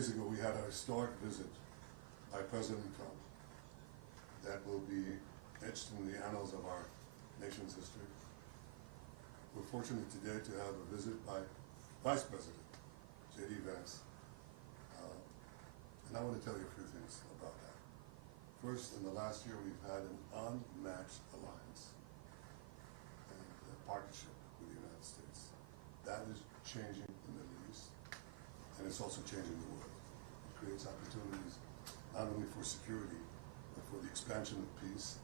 days ago, we had a historic visit by President Trump that will be etched in the annals of our nation's history. We're fortunate today to have a visit by Vice President J.D. Vance. And I want to tell you a few things about that. First, in the last year, we've had an unmatched alliance and a partnership with the United States. That is changing the Middle East, and it's also changing the world. It creates opportunities not only for security, but for the expansion of peace,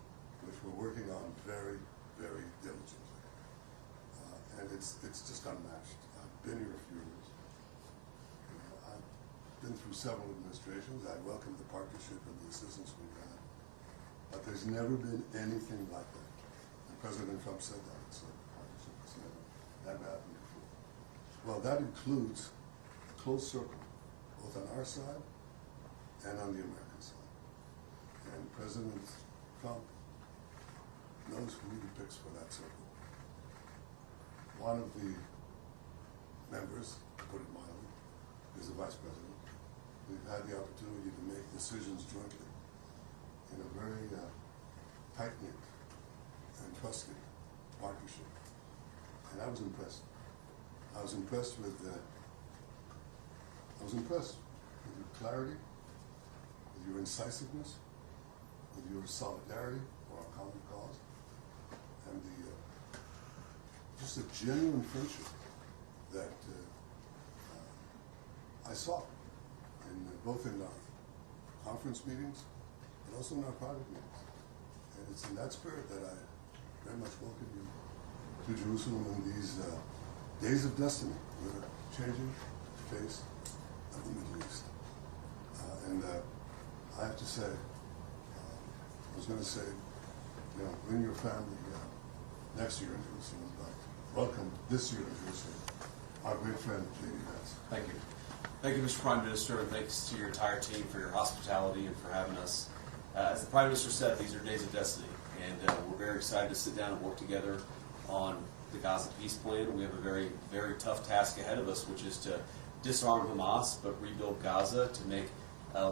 which we're working on very, very diligently. And it's just unmatched. I've been here a few years. I've been through several administrations. I welcome the partnership and the assistance we've had. But there's never been anything like that. And President Trump said that. It's a partnership that's never happened before. Well, that includes a close circle, both on our side and on the American side. And President Trump knows who he picks for that circle. One of the members, to put it mildly, is the Vice President. We've had the opportunity to make decisions jointly in a very tight-knit and trusted partnership. And I was impressed. I was impressed with your clarity, with your incisiveness, with your solidarity for our common cause, and just a genuine friendship that I saw both in our conference meetings and also in our private meetings. And it's in that spirit that I very much welcome you to Jerusalem in these days of destiny. We're changing the face of the Middle East. And I have to say, I was going to say, bring your family next year in Jerusalem, but welcome this year in Jerusalem, our great friend, J.D. Vance. Thank you. Thank you, Mr. Prime Minister, and thanks to your entire team for your hospitality and for having us. As the Prime Minister said, these are days of destiny, and we're very excited to sit down and work together on the Gaza peace plan. We have a very, very tough task ahead of us, which is to disarm Hamas, but rebuild Gaza to make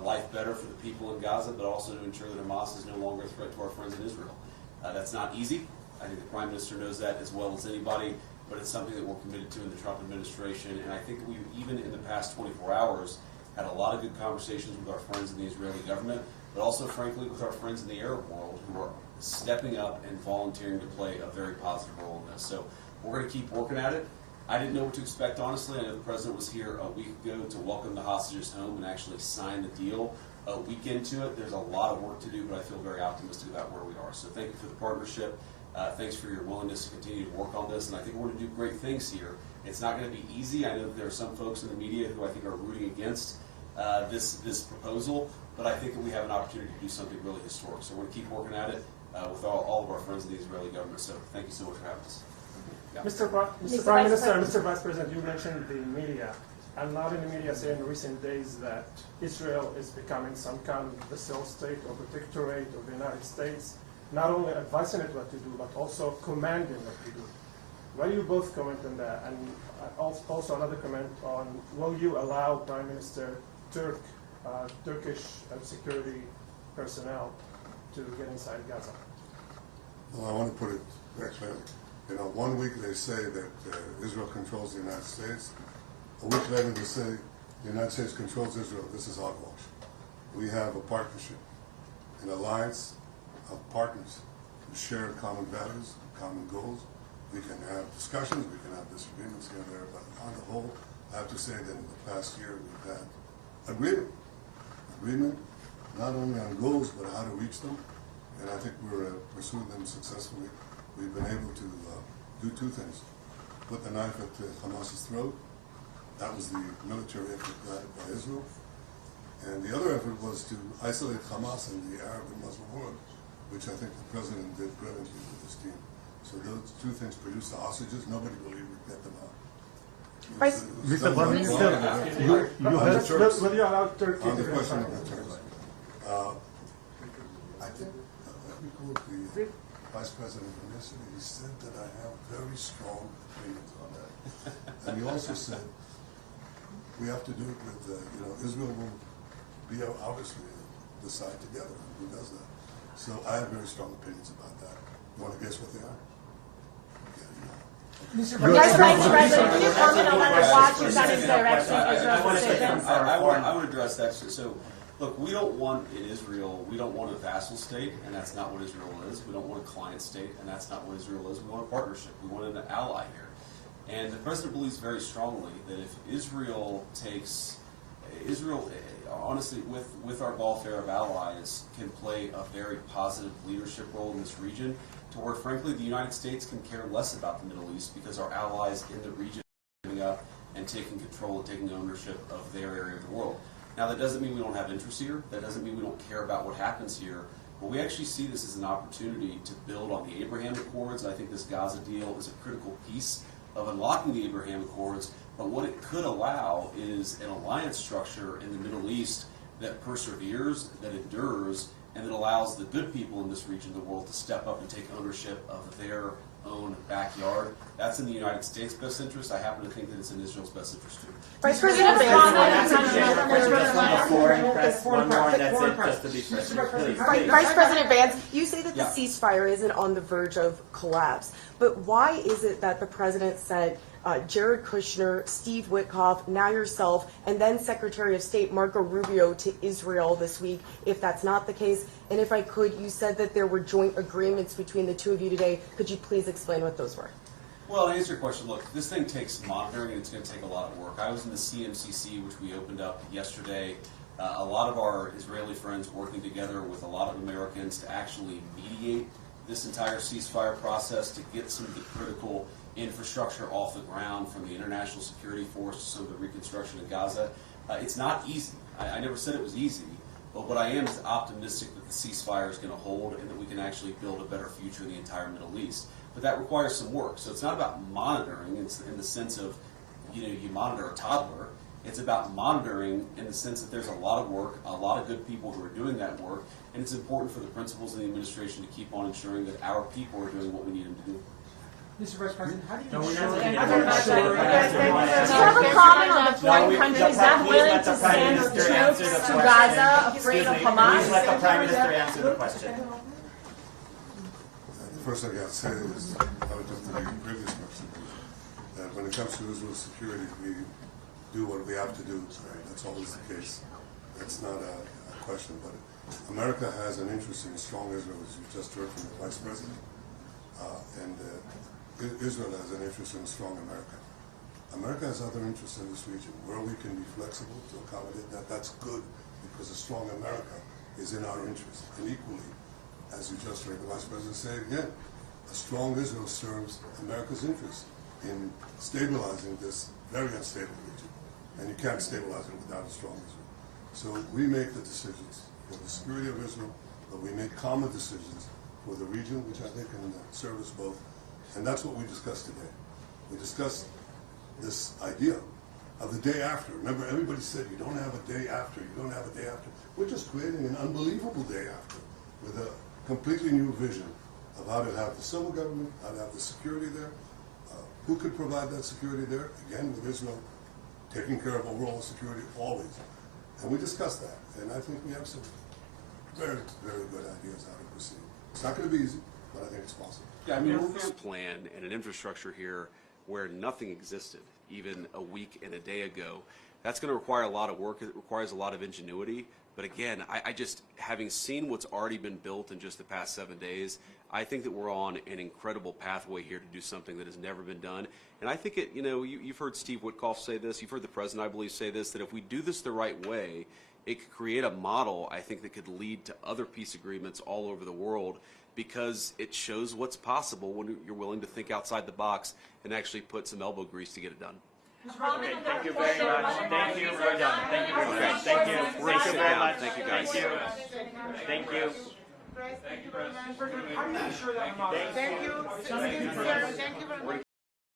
life better for the people in Gaza, but also to ensure that Hamas is no longer a threat to our friends in Israel. That's not easy. I think the Prime Minister knows that as well as anybody, but it's something that we're committed to in the Trump administration. And I think that we've, even in the past 24 hours, had a lot of good conversations with our friends in the Israeli government, but also, frankly, with our friends in the Arab world who are stepping up and volunteering to play a very positive role in this. So we're going to keep working at it. I didn't know what to expect, honestly. I know the President was here a week ago to welcome the hostages home and actually sign the deal. A week into it, there's a lot of work to do, but I feel very optimistic about where we are. So thank you for the partnership. Thanks for your willingness to continue to work on this, and I think we're going to do great things here. It's not going to be easy. I know that there are some folks in the media who I think are rooting against this proposal, but I think that we have an opportunity to do something really historic. So we're going to keep working at it with all of our friends in the Israeli government. So thank you so much for having us. Yeah. Mr. Prime Minister, Mr. Vice President, you mentioned the media. And now in the media say in recent days that Israel is becoming some kind of vassal state or protectorate of the United States, not only advising it what to do, but also commanding what to do. Will you both comment on that? And also another comment on, will you allow Prime Minister Turkish security personnel to get inside Gaza? Well, I want to put it very clearly. 1 week they say that Israel controls the United States. A week later they say the United States controls Israel. This is hogwash. We have a partnership, an alliance of partners who share common values, common goals. We can have discussions, we can have disagreements here and there, but on the whole, I have to say that in the past year we've had agreement, not only on goals, but how to reach them, and I think we're pursuing them successfully. We've been able to do two things. Put the knife at Hamas's throat. That was the military effort led by Israel. And the other effort was to isolate Hamas in the Arab and Muslim world, which I think the President did brilliantly with his team. So those two things produced the hostages. Nobody believed we'd get them out. Mr. Prime Minister, will you allow Turkey on the to question of the Turks, I think, let me quote the Vice President from yesterday. He said that I have very strong opinions on that. And he also said we have to do it with, Israel will be obviously decide together who does that. So I have very strong opinions about that. You want to guess what they are? Vice President, can you comment on whether Washington is directing Israel's decision? I would address that. So, look, we don't want in Israel, we don't want a vassal state, and that's not what Israel is. We don't want a client state, and that's not what Israel is. We want a partnership. We want an ally here. And the president believes very strongly that if Israel honestly, with our Gulf Arab allies, can play a very positive leadership role in this region, to where, frankly, the United States can care less about the Middle East because our allies in the region are giving up and taking control and taking ownership of their area of the world. Now, that doesn't mean we don't have interest here. That doesn't mean we don't care about what happens here. But we actually see this as an opportunity to build on the Abraham Accords. I think this Gaza deal is a critical piece of unlocking the Abraham Accords. But what it could allow is an alliance structure in the Middle East that perseveres, that endures, and that allows the good people in this region of the world to step up and take ownership of their own backyard. That's in the United States' best interest. I happen to think that it's in Israel's best interest too. Vice President Vance. Vice President Vance, you say that the ceasefire isn't on the verge of collapse, but why is it that the president sent Jared Kushner, Steve Witkoff, now yourself, and then Secretary of State Marco Rubio to Israel this week, if that's not the case? And if I could, you said that there were joint agreements between the two of you today. Could you please explain what those were? Well, to answer your question, look, this thing takes monitoring and it's going to take a lot of work. I was in the CMCC, which we opened up yesterday. A lot of our Israeli friends working together with a lot of Americans to actually mediate this entire ceasefire process, to get some of the critical infrastructure off the ground, from the international security force to some of the reconstruction in Gaza. It's not easy. I never said it was easy, but what I am is optimistic that the ceasefire is going to hold and that we can actually build a better future in the entire Middle East. But that requires some work. So it's not about monitoring. It's in the sense of, you monitor a toddler. It's about monitoring in the sense that there's a lot of work, a lot of good people who are doing that work, and it's important for the principals and the administration to keep on ensuring that our people are doing what we need them to do. Mr. Vice President, how do you Do you have a comment on the foreign countries not willing to send troops to Gaza, afraid of Hamas? Please let the Prime Minister answer the question. The first thing I got to say is, I would just to the previous question, that when it comes to Israel's security, we do what we have to do. Right? That's always the case. That's not a question. But America has an interest in a strong Israel, as you just heard from the Vice President. Israel has an interest in a strong America. America has other interests in this region. Where we can be flexible to accommodate that, that's good, because a strong America is in our interest. And equally, as you just heard the Vice President say again, a strong Israel serves America's interest in stabilizing this very unstable region. And you can't stabilize it without a strong Israel. So we make the decisions for the security of Israel, but we make common decisions for the region, which I think can serve us both. And that's what we discussed today. We discussed this idea of the day after. Remember, everybody said you don't have a day after, you don't have a day after. We're just creating an unbelievable day after with a completely new vision of how to have the civil government, how to have the security there. Who could provide that security there? Again, with Israel taking care of overall security always. And we discussed that. And I think we have some very, very good ideas how to proceed. It's not going to be easy, but I think it's possible. Yeah, I mean, we're plan and an infrastructure here where nothing existed even a week and a day ago. That's going to require a lot of work. It requires a lot of ingenuity. But again, I just, having seen what's already been built in just the past 7 days, I think that we're on an incredible pathway here to do something that has never been done. And I think you've heard Steve Witkoff say this, you've heard the President, I believe, say this, that if we do this the right way, it could create a model, I think, that could lead to other peace agreements all over the world, because it shows what's possible when you're willing to think outside the box and actually put some elbow grease to get it done. Okay, thank you very much. Thank you. We're done. Thank you very much. Thank you. Thank you very much. Thank you, guys. Thank you. Thank you. Thank you.